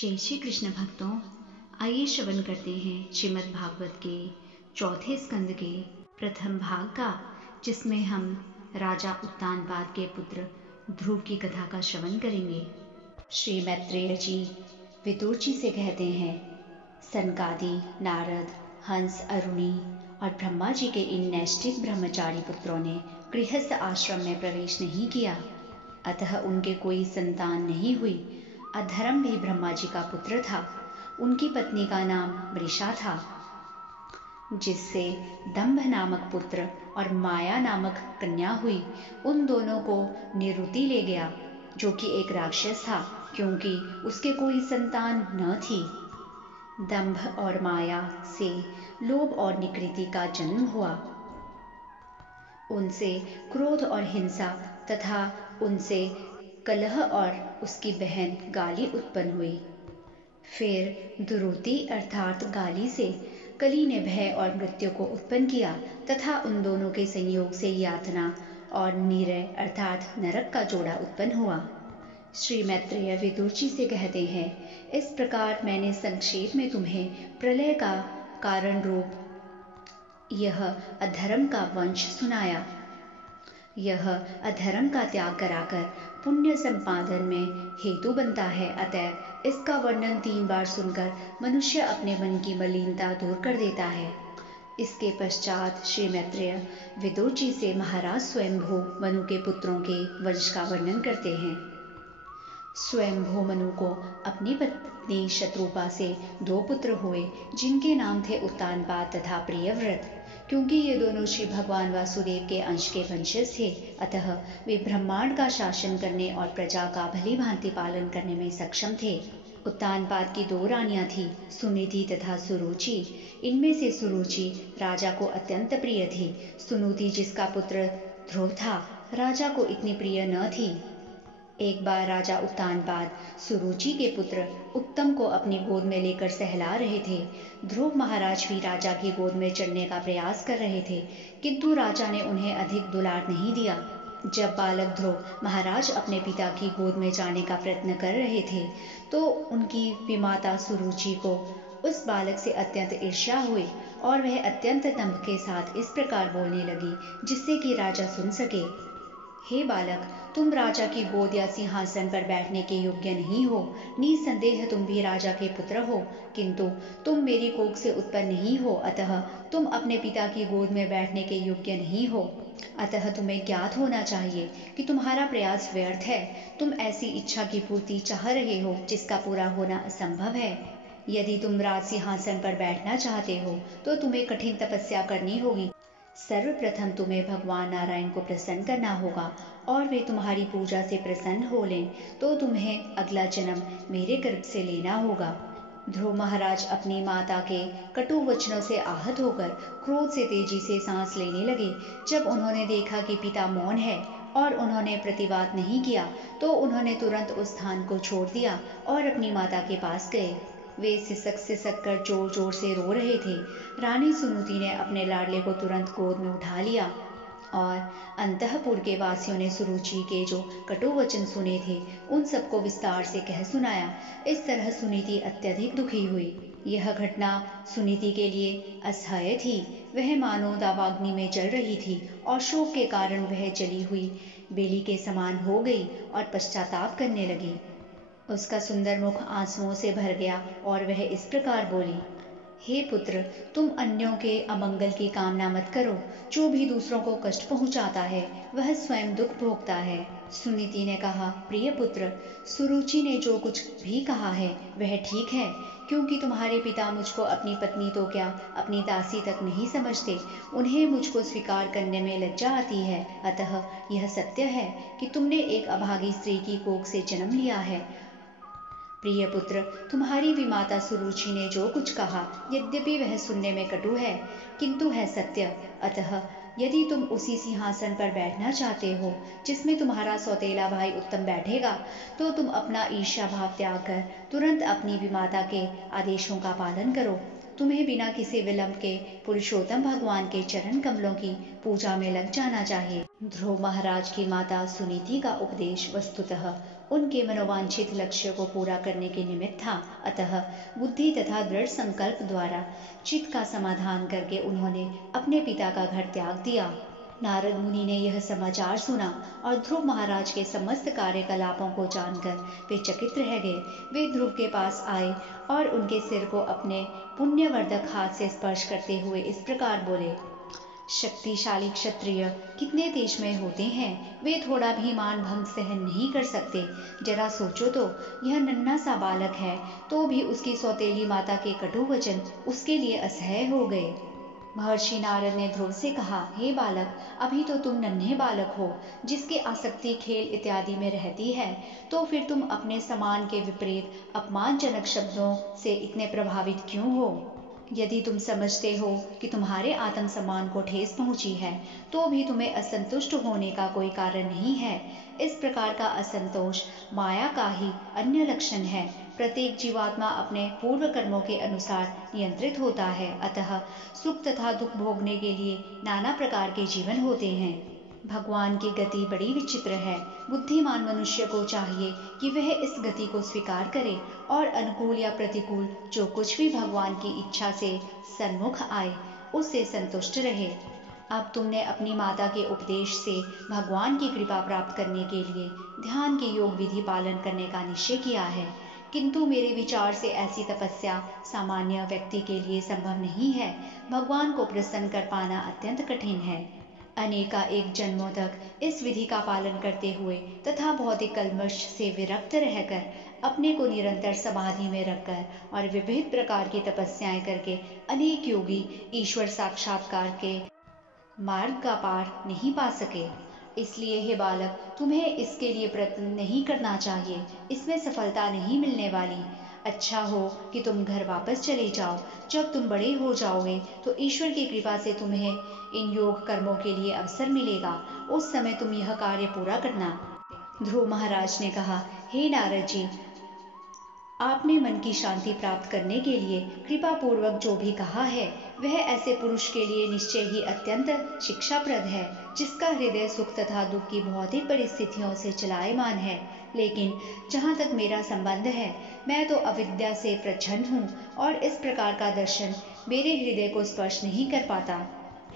जय श्री कृष्ण भक्तों, आइए श्रवण करते हैं श्रीमद् भागवत के चौथे स्कंद के प्रथम भाग का, जिसमें हम राजा उत्तानपाद के पुत्र ध्रुव की कथा का श्रवण करेंगे। श्री मैत्रेय जी विदुर जी से कहते हैं, सनकादि, नारद, हंस, अरुणी और ब्रह्मा जी के इन नैष्ठिक ब्रह्मचारी पुत्रों ने गृहस्थ आश्रम में प्रवेश नहीं किया, अतः उनके कोई संतान नहीं हुई। अधर्म भी ब्रह्मा जी का पुत्र था। उनकी पत्नी का नाम वृषा था, जिससे दंभ नामक पुत्र और माया नामक कन्या हुई। उन दोनों को निरुति ले गया, जो कि एक राक्षस था, क्योंकि उसके कोई संतान न थी। दंभ और माया से लोभ और निकृति का जन्म हुआ। उनसे क्रोध और हिंसा तथा उनसे कलह और उसकी बहन गाली उत्पन्न हुई। फिर दुरुति अर्थात गाली से कली ने भय और मृत्यु को उत्पन्न किया तथा उन दोनों के संयोग से यातना और नीरय अर्थात नरक का जोड़ा उत्पन्न हुआ। श्री मैत्रेय विदुर जी से कहते हैं, इस प्रकार मैंने संक्षेप में तुम्हें प्रलय का कारण रूप यह अधर्म का वंश सुनाया। यह अधर्म का त्याग कराकर पुण्य संपादन में हेतु बनता है। अतः इसका वर्णन 3 बार सुनकर मनुष्य अपने मन की मलिनता दूर कर देता है। इसके पश्चात श्री मैत्रेय विदुर जी से महाराज स्वयंभू मनु के पुत्रों के वंश का वर्णन करते हैं। स्वयंभू मनु को अपनी पत्नी शत्रुपा से 2 पुत्र हुए, जिनके नाम थे उत्तानपाद तथा प्रियव्रत। क्योंकि ये दोनों श्री भगवान वासुदेव के अंश के वंशज थे, अतः वे ब्रह्मांड का शासन करने और प्रजा का भली भांति पालन करने में सक्षम थे। उत्तानपाद की 2 रानियां थीं, सुनीति तथा सुरुचि। इनमें से सुरुचि राजा को अत्यंत प्रिय थी। सुनीति, जिसका पुत्र ध्रुव था, राजा को इतनी प्रिय न थी। एक बार राजा उत्तानपाद सुरुचि के पुत्र उत्तम को अपनी गोद में लेकर सहला रहे थे। ध्रुव महाराज भी राजा की गोद में चढ़ने का प्रयास कर रहे थे, किंतु राजा ने उन्हें अधिक दुलार नहीं दिया। जब बालक ध्रुव महाराज अपने पिता की गोद में जाने का प्रयत्न कर रहे थे, तो उनकी विमाता सुरुचि को उस बालक से अत्यंत ईर्ष्या हुई और वह अत्यंत दंभ के साथ इस प्रकार बोलने लगी, जिससे कि राजा सुन सके। हे बालक, तुम राजा की गोद या सिंहासन पर बैठने के योग्य नहीं हो। निसंदेह तुम भी राजा के पुत्र हो, किंतु तुम मेरी कोख से उत्पन्न नहीं हो, अतः तुम अपने पिता की गोद में बैठने के योग्य नहीं हो। अतः तुम्हें ज्ञात होना चाहिए कि तुम्हारा प्रयास व्यर्थ है। तुम ऐसी इच्छा की पूर्ति चाह रहे हो जिसका पूरा होना असंभव है। यदि तुम राज सिंहासन पर बैठना चाहते हो तो तुम्हें कठिन तपस्या करनी होगी। सर्वप्रथम तुम्हें भगवान नारायण को प्रसन्न करना होगा, और वे तुम्हारी पूजा से प्रसन्न हो लें तो तुम्हें अगला जन्म मेरे गर्भ से लेना होगा। ध्रुव महाराज अपनी माता के कटु वचनों से आहत होकर क्रोध से तेजी से सांस लेने लगे। जब उन्होंने देखा कि पिता मौन है और उन्होंने प्रतिवाद नहीं किया, तो उन्होंने तुरंत उस स्थान को छोड़ दिया और अपनी माता के पास गए। वे सिसक कर जोर जोर से रो रहे थे। रानी सुनीति ने अपने लाडले को तुरंत गोद में उठा लिया और अंतःपुर के वासियों ने सुरुचि के जो कटु वचन सुने थे, उन सबको विस्तार से कह सुनाया। इस तरह सुनीति अत्यधिक दुखी हुई। यह घटना सुनीति के लिए असह्य थी। वह मानो दावाग्नि में जल रही थी और शोक के कारण वह जली हुई बेली के समान हो गई और पश्चाताप करने लगी। उसका सुंदर मुख आंसुओं से भर गया और वह इस प्रकार बोली, हे पुत्र, तुम अन्यों के अमंगल की कामना मत करो। जो भी दूसरों को कष्ट पहुंचाता है वह स्वयं दुख भोगता है। सुनीति ने कहा, प्रिय पुत्र, सुरुचि ने जो कुछ भी कहा है वह ठीक है, क्योंकि तुम्हारे पिता मुझको अपनी पत्नी तो क्या अपनी दासी तक नहीं समझते। उन्हें मुझको स्वीकार करने में लज्जा आती है। अतः यह सत्य है कि तुमने एक अभागी स्त्री की कोख से जन्म लिया है। प्रिय पुत्र, तुम्हारी विमाता सुरुचि ने जो कुछ कहा, यद्यपि वह सुनने में कटु है, किंतु है सत्य। अतः यदि तुम उसी सिंहासन पर बैठना चाहते हो जिसमें तुम्हारा सौतेला भाई उत्तम बैठेगा, तो तुम अपना ईर्ष्या भाव त्याग कर तुरंत अपनी विमाता के आदेशों का पालन करो। तुम्हें बिना किसी विलंब के पुरुषोत्तम भगवान के चरण कमलों की पूजा में लग जाना चाहिए। ध्रुव महाराज की माता सुनीति का उपदेश वस्तुतः उनके मनोवांछित लक्ष्य को पूरा करने के निमित्त था। अतः बुद्धि तथा दृढ़ संकल्प द्वारा चित्त का समाधान करके उन्होंने अपने पिता का घर त्याग दिया। नारद मुनि ने यह समाचार सुना और ध्रुव महाराज के समस्त कार्यकलापों को जानकर वे चकित रह गए। वे ध्रुव के पास आए और उनके सिर को अपने पुण्यवर्धक हाथ से स्पर्श करते हुए इस प्रकार बोले, शक्तिशाली क्षत्रिय कितने तेजमय होते हैं, वे थोड़ा भी मान भंग सहन नहीं कर सकते। जरा सोचो तो, यह नन्हा सा बालक है तो भी उसकी सौतेली माता के कटु वचन उसके लिए असह्य हो गए। महर्षि नारद ने ध्रुव से कहा, हे बालक, अभी तो तुम नन्हे बालक हो, जिसकी आसक्ति खेल इत्यादि में रहती है, तो फिर तुम अपने समान के विपरीत अपमानजनक शब्दों से इतने प्रभावित क्यों हो? यदि तुम समझते हो कि तुम्हारे आत्म सम्मान को ठेस पहुंची है, तो भी तुम्हें असंतुष्ट होने का कोई कारण नहीं है। इस प्रकार का असंतोष माया का ही अन्य लक्षण है। प्रत्येक जीवात्मा अपने पूर्व कर्मों के अनुसार नियंत्रित होता है। अतः सुख तथा दुख भोगने के लिए नाना प्रकार के जीवन होते हैं। भगवान की गति बड़ी विचित्र है। बुद्धिमान मनुष्य को चाहिए कि वह इस गति को स्वीकार करे और अनुकूल या प्रतिकूल जो कुछ भी भगवान की इच्छा से सन्मुख आए उससे संतुष्ट रहे। अब तुमने अपनी माता के उपदेश से भगवान की कृपा प्राप्त करने के लिए ध्यान के योग विधि पालन करने का निश्चय किया है, किंतु मेरे विचार से ऐसी तपस्या सामान्य व्यक्ति के लिए संभव नहीं है। भगवान को प्रसन्न कर पाना अत्यंत कठिन है। अनेकानेक जन्मों तक इस विधि का पालन करते हुए तथा भौतिक कल्मश से विरक्त रहकर अपने को निरंतर समाधि में रखकर और विविध प्रकार की तपस्याएं करके अनेक योगी ईश्वर साक्षात्कार के मार्ग का पार नहीं पा सके। इसलिए हे बालक, तुम्हें इसके लिए प्रयत्न नहीं करना चाहिए, इसमें सफलता नहीं मिलने वाली। अच्छा हो कि तुम घर वापस चले जाओ। जब तुम बड़े हो जाओगे तो ईश्वर की कृपा से तुम्हें इन योग कर्मों के लिए अवसर मिलेगा, उस समय तुम यह कार्य पूरा करना। ध्रुव महाराज ने कहा, हे नारद जी, आपने मन की शांति प्राप्त करने के लिए कृपा पूर्वक जो भी कहा है वह ऐसे पुरुष के लिए निश्चय ही अत्यंत शिक्षाप्रद है, जिसका हृदय सुख तथा दुख की भौतिक परिस्थितियों से चलायमान है। लेकिन जहाँ तक मेरा संबंध है, मैं तो अविद्या से प्रच्छन्न हूँ और इस प्रकार का दर्शन मेरे हृदय को स्पर्श नहीं कर पाता।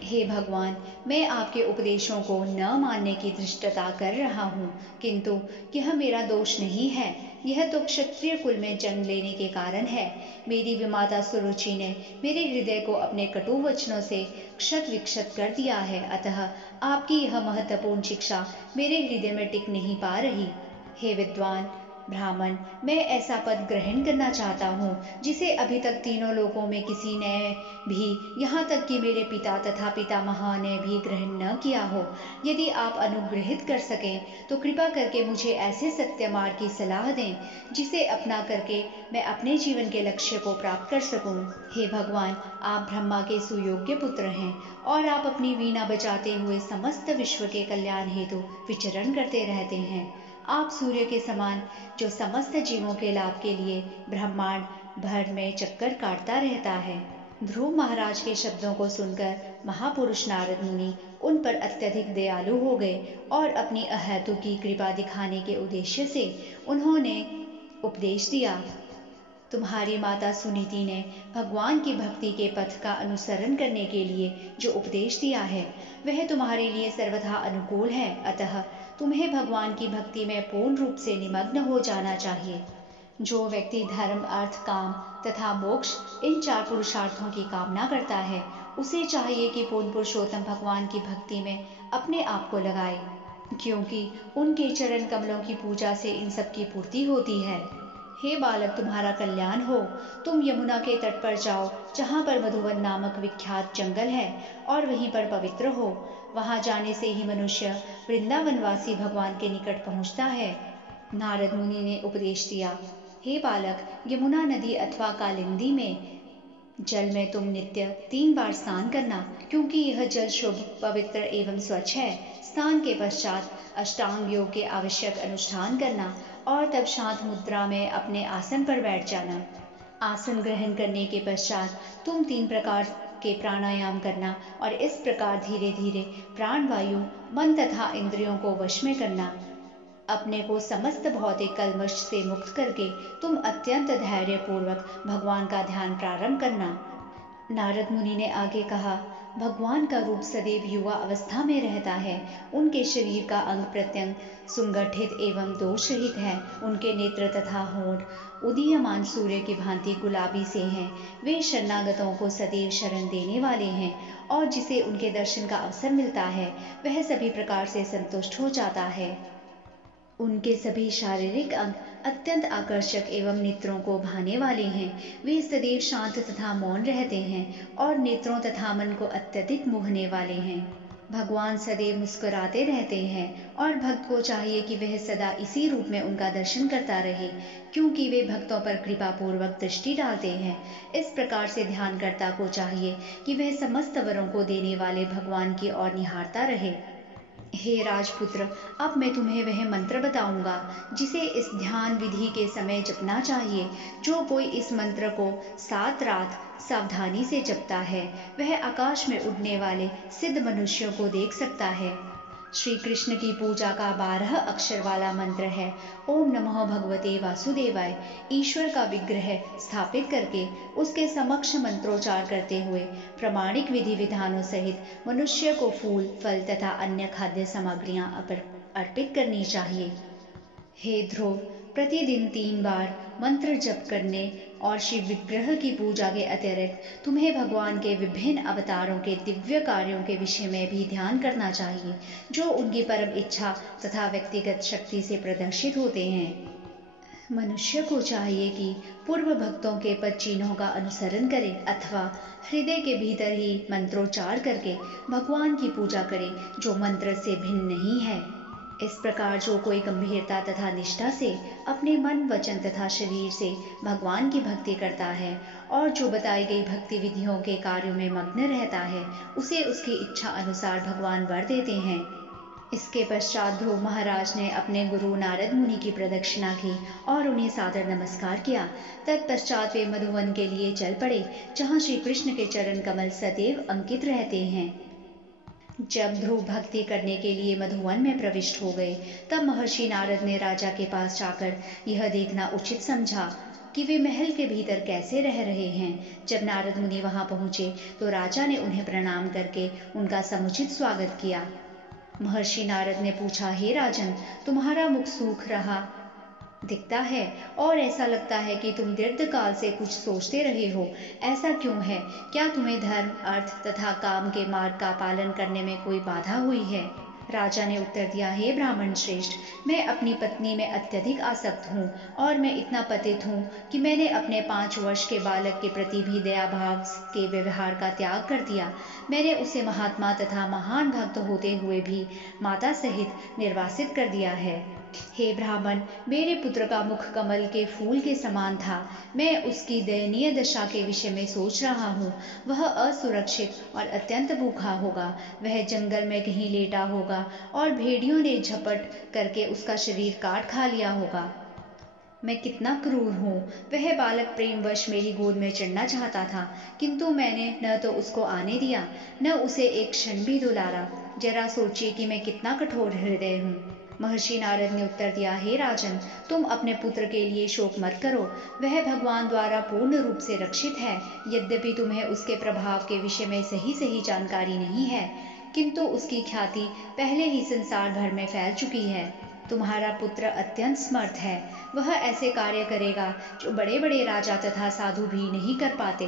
हे भगवान, मैं आपके उपदेशों को न मानने की धृष्टता कर रहा हूँ, किंतु यह मेरा दोष नहीं है। यह तो क्षत्रिय कुल में जन्म लेने के कारण है। मेरी विमाता सुरुचि ने मेरे हृदय को अपने कटु वचनों से क्षत विक्षत कर दिया है। अतः आपकी यह महत्वपूर्ण शिक्षा मेरे हृदय में टिक नहीं पा रही। हे विद्वान ब्राह्मण, मैं ऐसा पद ग्रहण करना चाहता हूँ जिसे अभी तक तीनों लोकों में किसी ने भी, यहाँ तक कि मेरे पिता तथा पितामह ने भी ग्रहण न किया हो। यदि आप अनुग्रहित कर सकें तो कृपा करके मुझे ऐसे सत्य मार्ग की सलाह दें जिसे अपना करके मैं अपने जीवन के लक्ष्य को प्राप्त कर सकूं। हे भगवान, आप ब्रह्मा के सुयोग्य पुत्र हैं और आप अपनी वीणा बजाते हुए समस्त विश्व के कल्याण हेतु विचरण करते रहते हैं। आप सूर्य के समान जो समस्त जीवों के लाभ के लिए ब्रह्मांड भर में चक्कर काटता रहता है। ध्रुव महाराज के शब्दों को सुनकर महापुरुष नारद मुनि उन पर अत्यधिक दयालु हो गए और अपनी अहेतु की कृपा दिखाने के उद्देश्य से उन्होंने उपदेश दिया। तुम्हारी माता सुनीति ने भगवान की भक्ति के पथ का अनुसरण करने के लिए जो उपदेश दिया है वह तुम्हारे लिए सर्वथा अनुकूल है। अतः तुम्हें भगवान की भक्ति में पूर्ण रूप से निमग्न हो जाना चाहिए। जो व्यक्ति धर्म, अर्थ, काम तथा मोक्ष इन 4 पुरुषार्थों की कामना करता है, उसे चाहिए कि पूर्ण पुरुषोत्तम भगवान की भक्ति में अपने आप को लगाए, क्योंकि उनके चरण कमलों की पूजा से इन सब की पूर्ति होती है। हे बालक, तुम्हारा कल्याण हो। तुम यमुना के तट पर जाओ, जहाँ पर मधुवन नामक विख्यात जंगल है, और वहीं पर पवित्र हो। वहां जाने से ही मनुष्य वृंदावनवासी भगवान के निकट पहुंचता है। नारद मुनि ने उपदेश दिया, हे बालक, यमुना नदी अथवा कालिंदी में जल में तुम नित्य 3 बार स्नान करना, क्योंकि यह जल शुभ, पवित्र एवं स्वच्छ है। स्नान के पश्चात अष्टांग योग के आवश्यक अनुष्ठान करना और तब शांत मुद्रा में अपने आसन पर बैठ जाना। आसन ग्रहण करने के पश्चात तुम 3 प्रकार के प्राणायाम करना और इस प्रकार धीरे धीरे प्राण वायु, मन तथा इंद्रियों को वश में करना। अपने को समस्त भौतिक कल्मश से मुक्त करके तुम अत्यंत धैर्यपूर्वक भगवान का ध्यान प्रारंभ करना। नारद मुनि ने आगे कहा, भगवान का रूप सदैव युवा अवस्था में रहता है। उनके शरीर का अंग प्रत्यंग सुगठित एवं दोष रहित है। उनके नेत्र तथा होंठ उदीयमान सूर्य की भांति गुलाबी से हैं। वे शरणागतों को सदैव शरण देने वाले हैं और जिसे उनके दर्शन का अवसर मिलता है वह सभी प्रकार से संतुष्ट हो जाता है। उनके सभी शारीरिक अंग अत्यंत आकर्षक एवं नेत्रों को भाने वाले हैं। वे सदैव शांत तथा मौन रहते हैं और नेत्रों तथा मन को अत्यधिक मोहने वाले हैं। भगवान सदैव मुस्कुराते रहते हैं और भक्त को चाहिए कि वह सदा इसी रूप में उनका दर्शन करता रहे, क्योंकि वे भक्तों पर कृपा पूर्वक दृष्टि डालते हैं। इस प्रकार से ध्यानकर्ता को चाहिए कि वह समस्त वरों को देने वाले भगवान की ओर निहारता रहे। हे राजपुत्र, अब मैं तुम्हें वह मंत्र बताऊंगा जिसे इस ध्यान विधि के समय जपना चाहिए। जो कोई इस मंत्र को 7 रात सावधानी से जपता है वह आकाश में उड़ने वाले सिद्ध मनुष्यों को देख सकता है। श्री कृष्ण की पूजा का 12 अक्षर वाला मंत्र है, ओम नमः भगवते वासुदेवाय। ईश्वर का विग्रह स्थापित करके उसके समक्ष मंत्रोच्चार करते हुए प्रामाणिक विधि विधानों सहित मनुष्य को फूल, फल तथा अन्य खाद्य सामग्रियां अर्पित करनी चाहिए। हे ध्रुव, प्रतिदिन 3 बार मंत्र जप करने और शिव विग्रह की पूजा के अतिरिक्त तुम्हें भगवान के विभिन्न अवतारों के दिव्य कार्यों के विषय में भी ध्यान करना चाहिए, जो उनकी परम इच्छा तथा व्यक्तिगत शक्ति से प्रदर्शित होते हैं। मनुष्य को चाहिए कि पूर्व भक्तों के पद चिन्हों का अनुसरण करे अथवा हृदय के भीतर ही मंत्रोच्चार करके भगवान की पूजा करे, जो मंत्र से भिन्न नहीं है। इस प्रकार जो कोई गंभीरता तथा निष्ठा से अपने मन, वचन तथा शरीर से भगवान की भक्ति करता है और जो बताई गई भक्ति विधियों के कार्यों में मग्न रहता है, उसे उसकी इच्छा अनुसार भगवान वर देते हैं। इसके पश्चात ध्रुव महाराज ने अपने गुरु नारद मुनि की प्रदक्षिणा की और उन्हें सादर नमस्कार किया। तत्पश्चात वे मधुवन के लिए चल पड़े, जहाँ श्री कृष्ण के चरण कमल सदैव अंकित रहते हैं। जब ध्रुव भक्ति करने के लिए मधुवन में प्रविष्ट हो गए, तब महर्षि नारद ने राजा के पास जाकर यह देखना उचित समझा कि वे महल के भीतर कैसे रह रहे हैं। जब नारद मुनि वहां पहुंचे तो राजा ने उन्हें प्रणाम करके उनका समुचित स्वागत किया। महर्षि नारद ने पूछा, हे राजन, तुम्हारा मुख सूख रहा दिखता है और ऐसा लगता है कि तुम दीर्घ काल से कुछ सोचते रहे हो। ऐसा क्यों है? क्या तुम्हें धर्म, अर्थ तथा काम के मार्ग का पालन करने में कोई बाधा हुई है? राजा ने उत्तर दिया, हे ब्राह्मण श्रेष्ठ, मैं अपनी पत्नी में अत्यधिक आसक्त हूँ और मैं इतना पतित हूँ कि मैंने अपने 5 वर्ष के बालक के प्रति भी दया भाव के व्यवहार का त्याग कर दिया। मैंने उसे महात्मा तथा महान भक्त होते हुए भी माता सहित निर्वासित कर दिया है। हे ब्राह्मण, मेरे पुत्र का मुख कमल के फूल के समान था। मैं उसकी दयनीय दशा के विषय में सोच रहा हूँ। वह असुरक्षित और अत्यंत भूखा होगा। वह जंगल में कहीं लेटा होगा और भेड़ियों ने झपट करके उसका शरीर काट खा लिया होगा। मैं कितना क्रूर हूँ। वह बालक प्रेमवश मेरी गोद में चढ़ना चाहता था, किंतु मैंने न तो उसको आने दिया, न उसे एक क्षण भी दुलारा। जरा सोचिए कि मैं कितना कठोर हृदय हूँ। महर्षि नारद ने उत्तर दिया, हे राजन, तुम अपने पुत्र के लिए शोक मत करो। वह भगवान द्वारा पूर्ण रूप से रक्षित है। यद्यपि तुम्हें उसके प्रभाव के विषय में सही जानकारी नहीं है, किंतु उसकी ख्याति पहले ही संसार भर में फैल चुकी है। तुम्हारा पुत्र अत्यंत समर्थ है। वह ऐसे कार्य करेगा जो बड़े बड़े राजा तथा साधु भी नहीं कर पाते।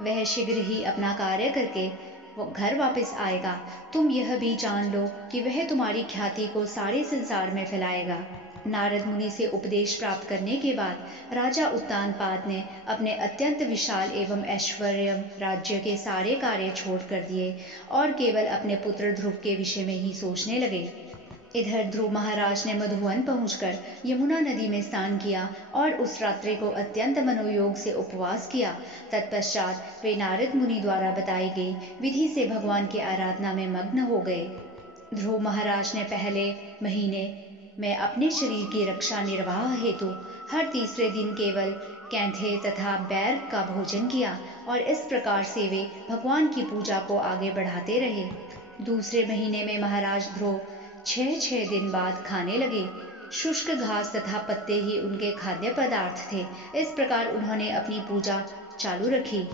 वह शीघ्र ही अपना कार्य करके वो घर वापस आएगा। तुम यह भी जान लो कि वह तुम्हारी ख्याति को सारे संसार में फैलाएगा। नारद मुनि से उपदेश प्राप्त करने के बाद राजा उत्तानपाद ने अपने अत्यंत विशाल एवं ऐश्वर्य राज्य के सारे कार्य छोड़ कर दिए और केवल अपने पुत्र ध्रुव के विषय में ही सोचने लगे। इधर ध्रुव महाराज ने मधुवन पहुंचकर यमुना नदी में स्नान किया और उस रात्रि को अत्यंत मनोयोग से उपवास किया। तत्पश्चात वे नारद मुनि द्वारा बताई गई विधि से भगवान की आराधना में मग्न हो गए। ध्रुव महाराज ने पहले महीने में अपने शरीर की रक्षा निर्वाह हेतु हर तीसरे दिन केवल कैंथे तथा बैर का भोजन किया और इस प्रकार से वे भगवान की पूजा को आगे बढ़ाते रहे। दूसरे महीने में महाराज ध्रुव 6 दिन बाद खाने लगे। शुष्क घास तथा पत्ते ही उनके खाद्य पदार्थ थे। इस प्रकार उन्होंने अपनी पूजा चालू रखी।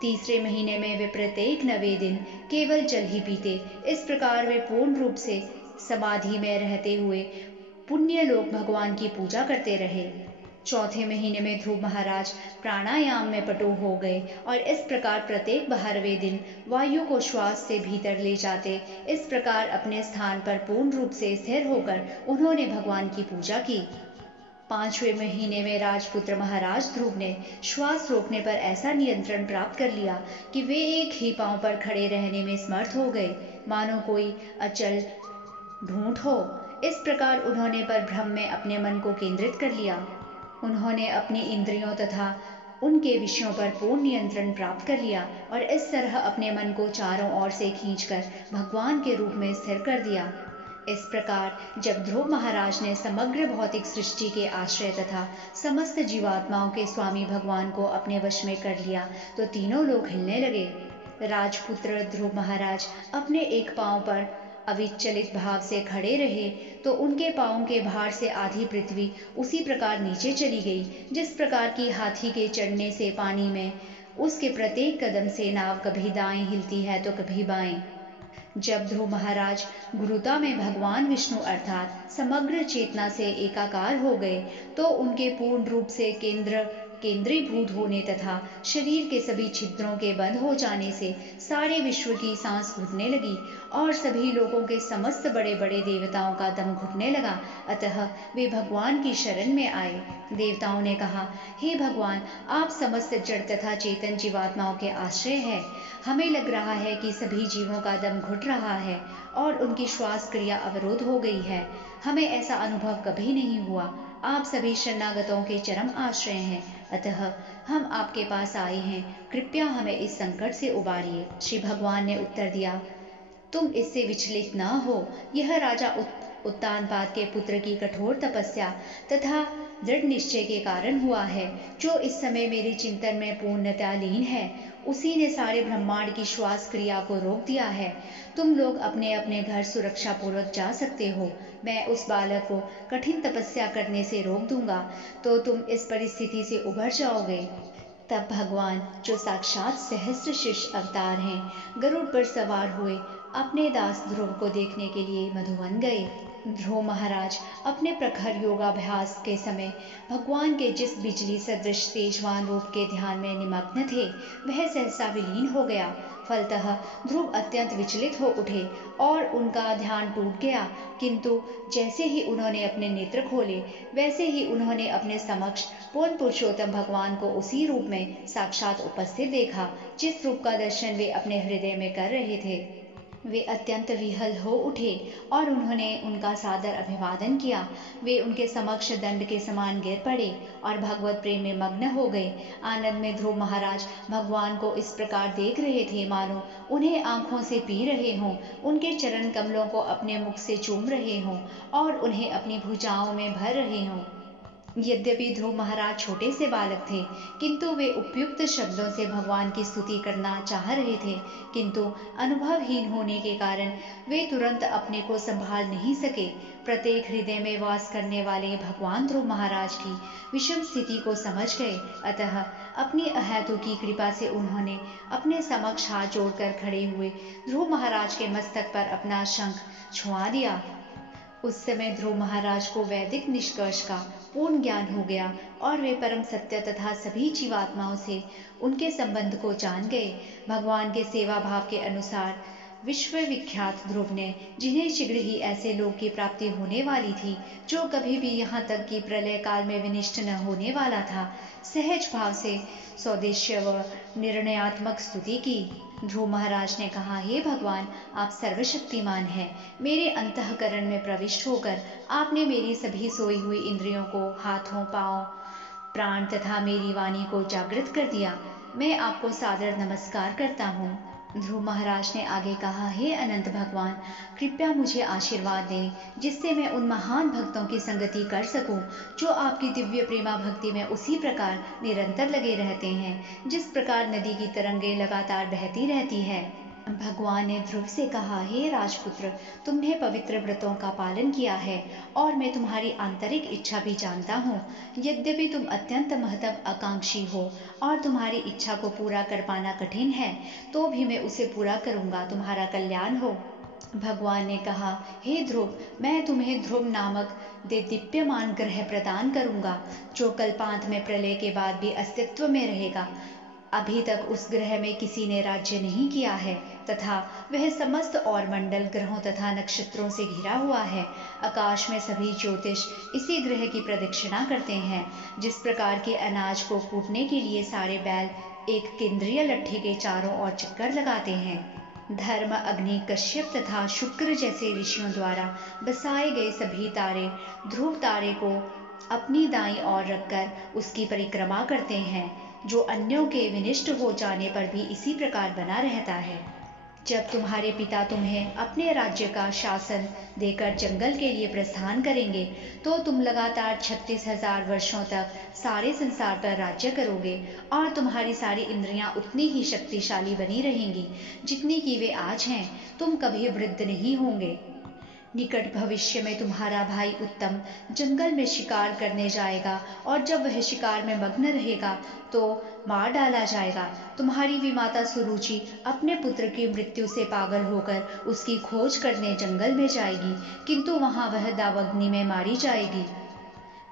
तीसरे महीने में वे प्रत्येक 9वें दिन केवल जल ही पीते। इस प्रकार वे पूर्ण रूप से समाधि में रहते हुए पुण्य लोक भगवान की पूजा करते रहे। चौथे महीने में ध्रुव महाराज प्राणायाम में पटु हो गए और इस प्रकार प्रत्येक 12वें दिन वायु को श्वास से भीतर ले जाते। इस प्रकार अपने स्थान पर पूर्ण रूप से स्थिर होकर उन्होंने भगवान की पूजा की। 5वें महीने में राजपुत्र महाराज ध्रुव ने श्वास रोकने पर ऐसा नियंत्रण प्राप्त कर लिया कि वे एक ही पांव पर खड़े रहने में समर्थ हो गए, मानो कोई अचल ढूंढ हो। इस प्रकार उन्होंने परब्रह्म में अपने मन को केंद्रित कर लिया। उन्होंने अपनी इंद्रियों तथा उनके विषयों पर पूर्ण नियंत्रण प्राप्त कर लिया और इस तरह अपने मन को चारों ओर से खींचकर भगवान के रूप में स्थिर कर दिया। इस प्रकार जब ध्रुव महाराज ने समग्र भौतिक सृष्टि के आश्रय तथा समस्त जीवात्माओं के स्वामी भगवान को अपने वश में कर लिया तो तीनों लोग हिलने लगे। राजपुत्र ध्रुव महाराज अपने एक पांव पर अविचलित भाव से खड़े रहे तो उनके पांवों के भार से आधी पृथ्वी उसी प्रकार नीचे चली गई, जिस प्रकार की हाथी के चढ़ने से पानी में उसके प्रत्येक कदम से नाव कभी दाएं हिलती है तो कभी बाएं। जब ध्रुव महाराज गुरुता में भगवान विष्णु अर्थात समग्र चेतना से एकाकार हो गए तो उनके पूर्ण रूप से केंद्रीभूत होने तथा शरीर के सभी छिद्रों के बंद हो जाने से सारे विश्व की सांस घुटने लगी और सभी लोगों के समस्त बड़े बड़े देवताओं का दम घुटने लगा। अतः वे भगवान की शरण में आए। देवताओं ने कहा, हे भगवान, आप समस्त जड़ तथा चेतन जीवात्माओं के आश्रय हैं। हमें लग रहा है कि सभी जीवों का दम घुट रहा है और उनकी श्वास क्रिया अवरोध हो गई है। हमें ऐसा अनुभव कभी नहीं हुआ। आप सभी शरणागतों के चरम आश्रय हैं, अतः हम आपके पास आए हैं। कृपया हमें इस संकट से उबारिए। श्री भगवान ने उत्तर दिया, तुम इससे विचलित न हो। यह राजा उत्तानपाद के पुत्र की कठोर तपस्या तथा दृढ़ निश्चय के कारण हुआ है, जो इस समय मेरे चिंतन में पूर्णतया लीन है। उसी ने सारे ब्रह्मांड की श्वास क्रिया को रोक दिया है। तुम लोग अपने अपने घर सुरक्षा पूर्वक जा सकते हो। मैं उस बालक को कठिन तपस्या करने से रोक दूंगा तो तुम इस परिस्थिति से उभर जाओगे। तब भगवान, जो साक्षात सहस्त्र शीर्ष अवतार हैं, गरुड़ पर सवार हुए अपने दास ध्रुव को देखने के लिए मधुवन गए। ध्रुव महाराज अपने प्रखर योगाभ्यास के समय भगवान के जिस बिजली सदृश तेजवान रूप के ध्यान में निमग्न थे, वह सहसा विलीन हो गया। फलतः ध्रुव अत्यंत विचलित हो उठे और उनका ध्यान टूट गया। किंतु जैसे ही उन्होंने अपने नेत्र खोले, वैसे ही उन्होंने अपने समक्ष पूर्ण पुरुषोत्तम भगवान को उसी रूप में साक्षात उपस्थित देखा, जिस रूप का दर्शन वे अपने हृदय में कर रहे थे। वे अत्यंत विह्वल हो उठे और उन्होंने उनका सादर अभिवादन किया। वे उनके समक्ष दंड के समान गिर पड़े और भगवत प्रेम में मग्न हो गए। आनंद में ध्रुव महाराज भगवान को इस प्रकार देख रहे थे मानो उन्हें आंखों से पी रहे हों, उनके चरण कमलों को अपने मुख से चूम रहे हों और उन्हें अपनी भुजाओं में भर रहे हों। यद्यपि ध्रुव महाराज छोटे से बालक थे, किंतु वे उपयुक्त शब्दों से भगवान की स्तुति करना चाह रहे थे, किंतु अनुभवहीन होने के कारण वे तुरंत अपने को संभाल नहीं सके। प्रत्येक हृदय में वास करने वाले भगवान ध्रुव महाराज की विषम स्थिति को समझ गए। अतः अपनी अहेतुकी कृपा से उन्होंने अपने समक्ष हाथ जोड़कर खड़े हुए ध्रुव महाराज के मस्तक पर अपना शंख छुआ दिया। उस समय ध्रुव महाराज को वैदिक निष्कर्ष का पूर्ण ज्ञान हो गया और वे परम सत्य तथा सभी जीवात्माओं से उनके संबंध को जान गए। भगवान के सेवा भाव के अनुसार विश्व विख्यात ध्रुव ने, जिन्हें शीघ्र ही ऐसे लोक की प्राप्ति होने वाली थी जो कभी भी यहाँ तक कि प्रलय काल में विनिष्ट न होने वाला था, सहज भाव से सौदेश्य व निर्णयात्मक स्तुति की। ध्रुव महाराज ने कहा, हे भगवान, आप सर्वशक्तिमान हैं। मेरे अंतःकरण में प्रविष्ट होकर आपने मेरी सभी सोई हुई इंद्रियों को, हाथों, पांव, प्राण तथा मेरी वाणी को जागृत कर दिया। मैं आपको सादर नमस्कार करता हूँ। ध्रुव महाराज ने आगे कहा, हे अनंत भगवान, कृपया मुझे आशीर्वाद दें जिससे मैं उन महान भक्तों की संगति कर सकूं जो आपकी दिव्य प्रेमा भक्ति में उसी प्रकार निरंतर लगे रहते हैं जिस प्रकार नदी की तरंगें लगातार बहती रहती है। भगवान ने ध्रुव से कहा, हे राजपुत्र, तुमने पवित्र व्रतों का पालन किया है और मैं तुम्हारी आंतरिक इच्छा भी जानता हूँ। यद्यपि तुम अत्यंत महत्वाकांक्षी हो और तुम्हारी इच्छा को पूरा कर पाना कठिन है, तो भी मैं उसे पूरा करूँगा, तुम्हारा कल्याण हो। भगवान ने कहा, हे ध्रुव, मैं तुम्हें ध्रुव नामक देदीप्यमान ग्रह प्रदान करूँगा, जो कल्पांत में प्रलय के बाद भी अस्तित्व में रहेगा। अभी तक उस ग्रह में किसी ने राज्य नहीं किया है तथा वह समस्त और मंडल ग्रहों तथा नक्षत्रों से घिरा हुआ है। आकाश में सभी ज्योतिष इसी ग्रह की प्रदक्षिणा करते हैं। जिस प्रकार के अनाज को कूटने के लिए सारे बैल एक केंद्रीय लट्ठे के चारों ओर चक्कर लगाते हैं, धर्म, अग्नि, कश्यप तथा शुक्र जैसे ऋषियों द्वारा बसाए गए सभी तारे ध्रुव तारे को अपनी दाईं ओर रखकर उसकी परिक्रमा करते हैं, जो अन्यों के विनिष्ट हो जाने पर भी इसी प्रकार बना रहता है। जब तुम्हारे पिता तुम्हें अपने राज्य का शासन देकर जंगल के लिए प्रस्थान करेंगे, तो तुम लगातार 36,000 वर्षों तक सारे संसार पर राज्य करोगे और तुम्हारी सारी इंद्रियां उतनी ही शक्तिशाली बनी रहेंगी जितनी कि वे आज हैं। तुम कभी वृद्ध नहीं होंगे। निकट भविष्य में तुम्हारा भाई उत्तम जंगल में शिकार करने जाएगा और जब वह शिकार में मग्न रहेगा तो मार डाला जाएगा। तुम्हारी विमाता सुरुचि अपने पुत्र की मृत्यु से पागल होकर उसकी खोज करने जंगल में जाएगी, किंतु वहां वह दावाग्नि में मारी जाएगी।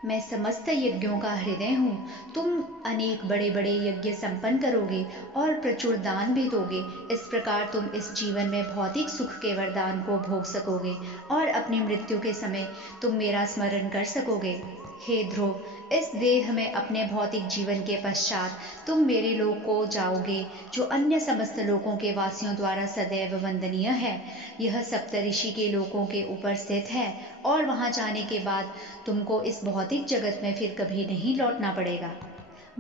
मैं समस्त यज्ञों का हृदय हूँ। तुम अनेक बड़े बड़े यज्ञ संपन्न करोगे और प्रचुर दान भी दोगे। इस प्रकार तुम इस जीवन में भौतिक सुख के वरदान को भोग सकोगे और अपनी मृत्यु के समय तुम मेरा स्मरण कर सकोगे। हे ध्रुव, इस देह में अपने भौतिक जीवन के पश्चात तुम मेरे लोक को जाओगे, जो अन्य समस्त लोकों के वासियों द्वारा सदैव वंदनीय है। यह सप्तऋषि के लोकों के ऊपर स्थित है और वहां जाने के बाद तुमको इस भौतिक जगत में फिर कभी नहीं लौटना पड़ेगा।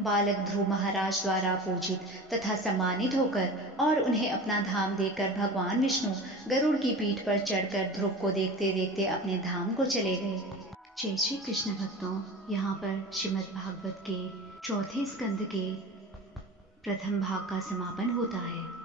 बालक ध्रुव महाराज द्वारा पूजित तथा सम्मानित होकर और उन्हें अपना धाम देकर भगवान विष्णु गरुड़ की पीठ पर चढ़कर ध्रुव को देखते देखते अपने धाम को चले गए। जय श्री कृष्ण भक्तों, यहाँ पर श्रीमद् भागवत के चौथे स्कंद के प्रथम भाग का समापन होता है।